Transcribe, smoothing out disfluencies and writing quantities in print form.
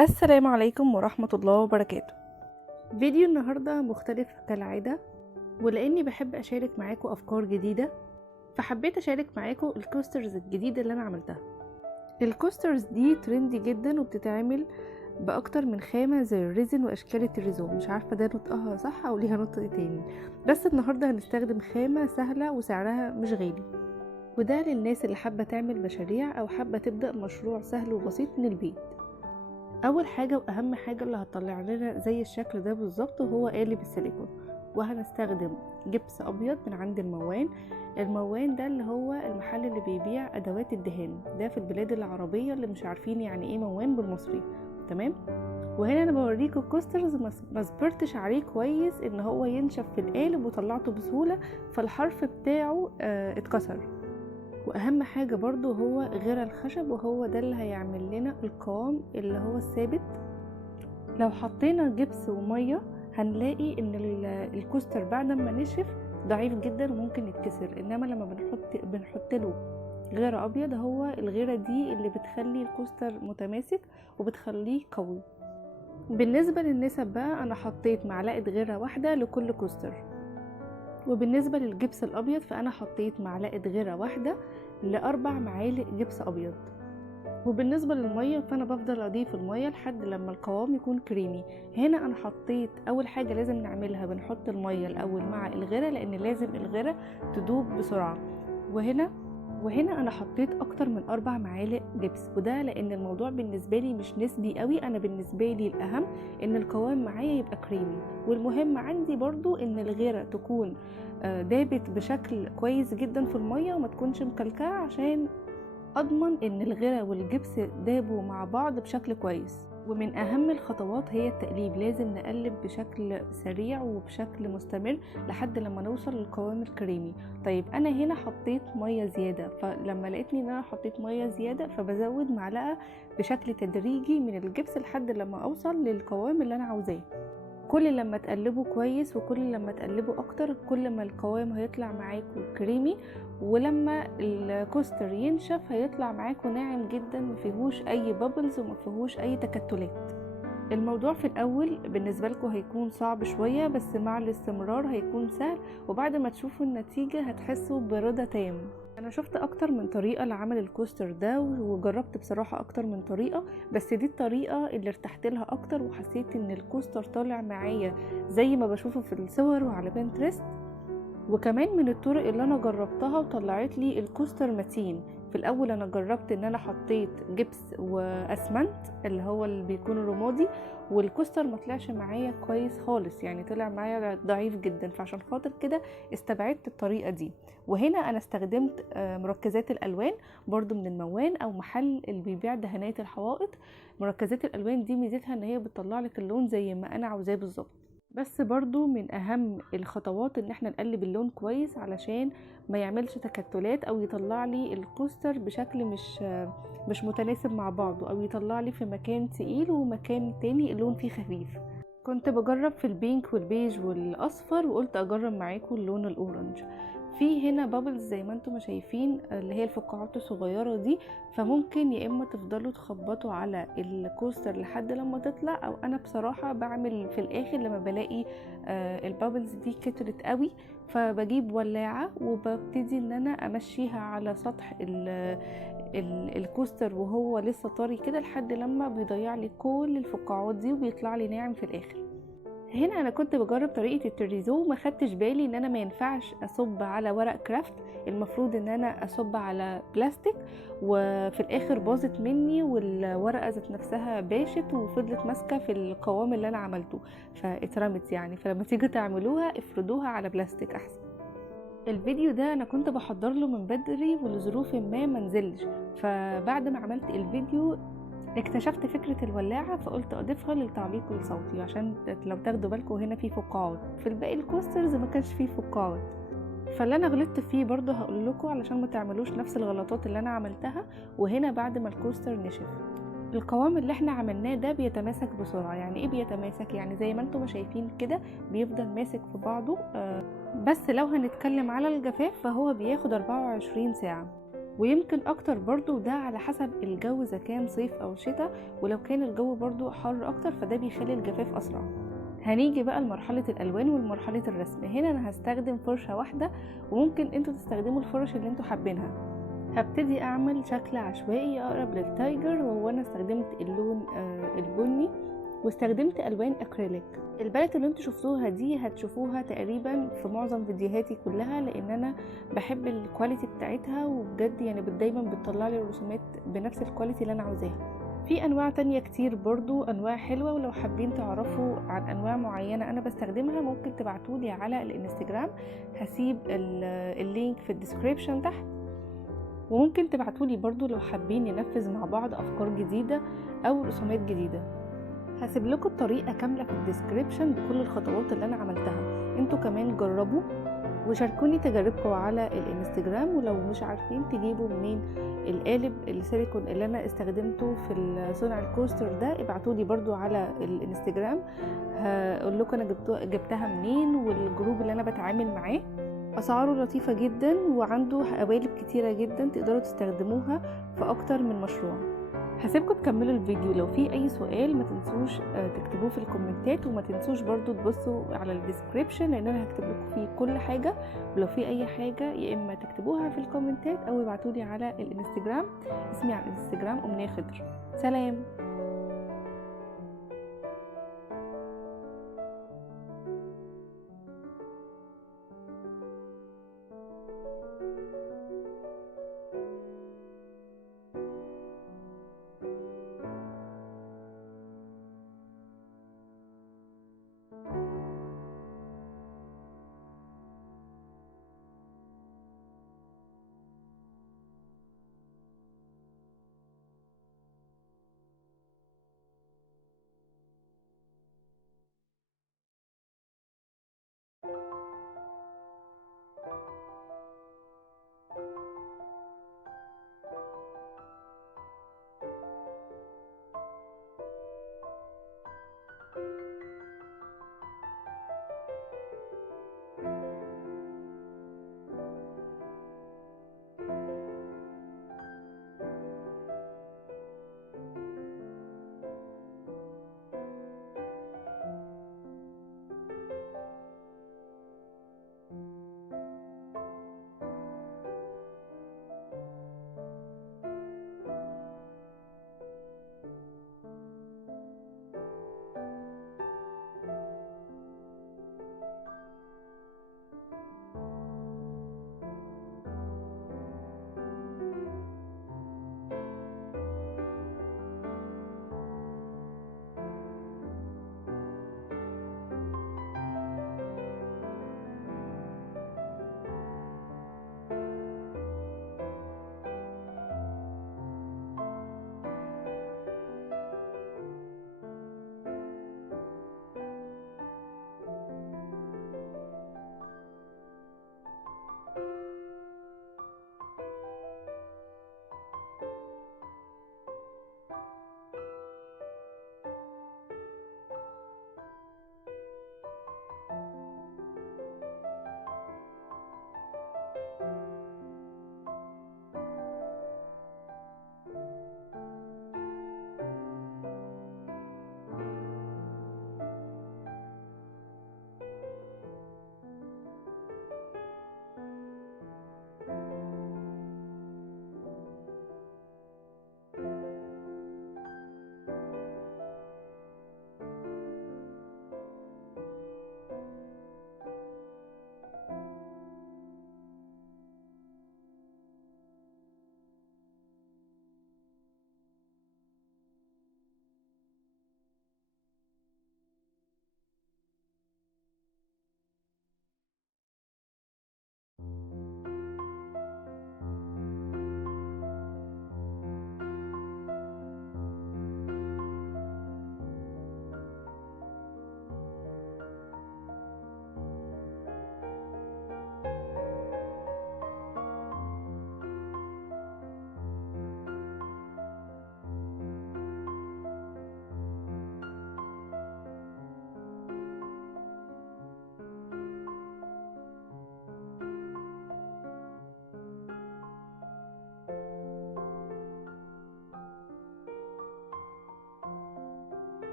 السلام عليكم ورحمة الله وبركاته. فيديو النهاردة مختلف كالعادة، ولأني بحب أشارك معاكم أفكار جديدة فحبيت أشارك معاكم الكوسترز الجديدة اللي أنا عملتها. الكوسترز دي ترندي جدا وبتتعمل بأكتر من خامة زي الريزن وأشكال التريزون، مش عارفة ده نطقها صح أو ليها نطق تاني، بس النهاردة هنستخدم خامة سهلة وسعرها مش غالي، وده للناس اللي حابة تعمل مشاريع أو حابة تبدأ مشروع سهل وبسيط من البيت. اول حاجه واهم حاجه اللي هتطلع لنا زي الشكل ده بالظبط وهو قالب السيليكون، وهنستخدم جبس ابيض من عند الموان ده اللي هو المحل اللي بيبيع ادوات الدهان ده في البلاد العربيه اللي مش عارفين يعني ايه موان بالمصري. تمام. وهنا انا بوريكم الكوسترز ما صبرتش عليه كويس ان هو ينشف في القالب وطلعته بسهوله، فالحرف بتاعه اتكسر. واهم حاجة برضو هو غير الخشب، وهو ده اللي هيعمل لنا القوام اللي هو الثابت. لو حطينا جبس ومية هنلاقي ان الكوستر بعد ما نشف ضعيف جدا وممكن يتكسر، انما لما بنحط له غيرة ابيض، هو الغيرة دي اللي بتخلي الكوستر متماسك وبتخليه قوي. بالنسبة للنسب بقى انا حطيت معلقة غيرة واحدة لكل كوستر، وبالنسبة للجبس الابيض فانا حطيت معلقة غيرة واحدة ل4 معالق جبس ابيض. وبالنسبة للمية فانا بفضل اضيف المية لحد لما القوام يكون كريمي. هنا انا حطيت اول حاجة لازم نعملها بنحط المية الاول مع الغيرة، لان لازم الغيرة تدوب بسرعة. وهنا انا حطيت اكتر من 4 معالق جبس، وده لان الموضوع بالنسبه لي مش نسبي قوي، انا بالنسبه لي الاهم ان القوام معايا يبقى كريمي، والمهم عندي برضو ان الغيره تكون دابت بشكل كويس جدا في الميه وما تكونش مكلكعه، عشان اضمن ان الغيره والجبس دابوا مع بعض بشكل كويس. ومن اهم الخطوات هي التقليب، لازم نقلب بشكل سريع وبشكل مستمر لحد لما نوصل للقوام الكريمي. طيب انا هنا حطيت ميه زياده، فلما لقيتني ان انا حطيت ميه زياده فبزود معلقه بشكل تدريجي من الجبس لحد لما اوصل للقوام اللي انا عاوزاه. كل لما تقلبوا كويس وكل لما تقلبوا اكتر كل ما القوام هيطلع معاكم كريمي، ولما الكوستر ينشف هيطلع معاكم ناعم جدا مفيهوش اي بابلز ومفيهوش اي تكتلات. الموضوع في الاول بالنسبه لكم هيكون صعب شويه، بس مع الاستمرار هيكون سهل، وبعد ما تشوفوا النتيجه هتحسوا برضا تام. انا شفت اكتر من طريقه لعمل الكوستر ده وجربت بصراحه اكتر من طريقه، بس دي الطريقه اللي ارتحت لها اكتر وحسيت ان الكوستر طالع معايا زي ما بشوفه في الصور وعلى بنترست. وكمان من الطرق اللي انا جربتها وطلعت لي الكوستر متين. في الاول انا جربت ان انا حطيت جبس واسمنت اللي هو اللي بيكون الرمادي، والكوستر ما طلعش معايا كويس خالص، يعني طلع معايا ضعيف جدا، فعشان خاطر كده استبعدت الطريقه دي. وهنا انا استخدمت مركزات الالوان برضو من الموان او محل اللي بيبيع دهانات الحوائط. مركزات الالوان دي ميزتها ان هي بتطلع لك اللون زي ما انا عاوزاه بالظبط، بس برضو من اهم الخطوات ان احنا نقلب اللون كويس علشان ما يعملش تكتلات او يطلع لي الكوستر بشكل مش متناسب مع بعضه، او يطلع لي في مكان تقيل ومكان تاني اللون فيه خفيف. كنت بجرب في البينك والبيج والاصفر، وقلت اجرب معاكم اللون الاورنج. في هنا بابلز زي ما انتم شايفين اللي هي الفقاعات الصغيره دي، فممكن يا اما تفضلوا تخبطوا على الكوستر لحد لما تطلع، او انا بصراحه بعمل في الاخر لما بلاقي البابلز دي كترت قوي فبجيب ولاعه وببتدي ان انا امشيها على سطح الكوستر وهو لسه طري كده لحد لما بيضيع لي كل الفقاعات دي وبيطلع لي ناعم في الاخر. هنا انا كنت بجرب طريقه التريزو، ما خدتش بالي ان انا ما ينفعش اصب على ورق كرافت، المفروض ان انا اصب على بلاستيك، وفي الاخر باظت مني والورقه ذات نفسها باشت وفضلت ماسكه في القوام اللي انا عملته فاترمت يعني. فلما تيجي تعملوها افردوها على بلاستيك احسن. الفيديو ده انا كنت بحضر له من بدري ولظروف ما منزلش، فبعد ما عملت الفيديو اكتشفت فكرة الولاعة فقلت اضيفها للتعليق الصوتي، عشان لو تاخدوا بالكم هنا في فقاعات، في الباقي الكوسترز ما كانش فيه فقاعات. فاللي انا غلطت فيه برضو هقول لكم علشان ما تعملوش نفس الغلطات اللي انا عملتها. وهنا بعد ما الكوستر نشف القوام اللي احنا عملناه ده بيتماسك بسرعة. يعني ايه بيتماسك؟ يعني زي ما انتم شايفين كده بيفضل ماسك في بعضه، بس لو هنتكلم على الجفاف فهو بياخد 24 ساعة. ويمكن اكتر برضو ده على حسب الجو، اذا كان صيف او شتاء، ولو كان الجو برضو حر اكتر فده بيخلي الجفاف اسرع. هنيجي بقى لمرحلة الالوان ومرحلة الرسم. هنا انا هستخدم فرشة واحدة، وممكن انتوا تستخدموا الفرش اللي انتوا حابينها. هبتدي اعمل شكل عشوائي اقرب للتايجر، وهو انا استخدمت اللون البني، واستخدمت الوان اكريليك. البالت اللي انتوا شفتوها دي هتشوفوها تقريبا في معظم فيديوهاتي كلها، لان انا بحب الكواليتي بتاعتها، وبجد يعني دايما بتطلع لي الرسومات بنفس الكواليتي اللي انا عاوزاها. في انواع تانية كتير برضو، انواع حلوة، ولو حابين تعرفوا عن انواع معينة انا بستخدمها ممكن تبعتولي على الانستجرام، هسيب اللينك في الديسكريبشن تحت. وممكن تبعتولي برضو لو حابين ننفذ مع بعض افكار جديدة او رسومات جديدة. هسيب لكم الطريقة كاملة في الديسكريبشن بكل الخطوات اللي انا عملتها. انتوا كمان جربوا وشاركوني تجاربكم على الانستجرام. ولو مش عارفين تجيبوا منين القالب السيليكون اللي انا استخدمته في صنع الكوستر ده، ابعتولي برضو على الانستجرام، هقول لكم انا جبتها منين والجروب اللي انا بتعامل معاه. اسعاره لطيفة جدا، وعنده قوالب كتيرة جدا تقدروا تستخدموها في اكتر من مشروع. هسيبكم تكملوا الفيديو. لو في اي سؤال ما تنسوش تكتبوه في الكومنتات، وما تنسوش برضو تبصوا على الديسكريبشن لان انا هكتب لكم فيه كل حاجة. ولو في اي حاجة يا اما تكتبوها في الكومنتات او ابعتولي على الانستجرام. اسمي على الانستجرام امنية خضر. سلام.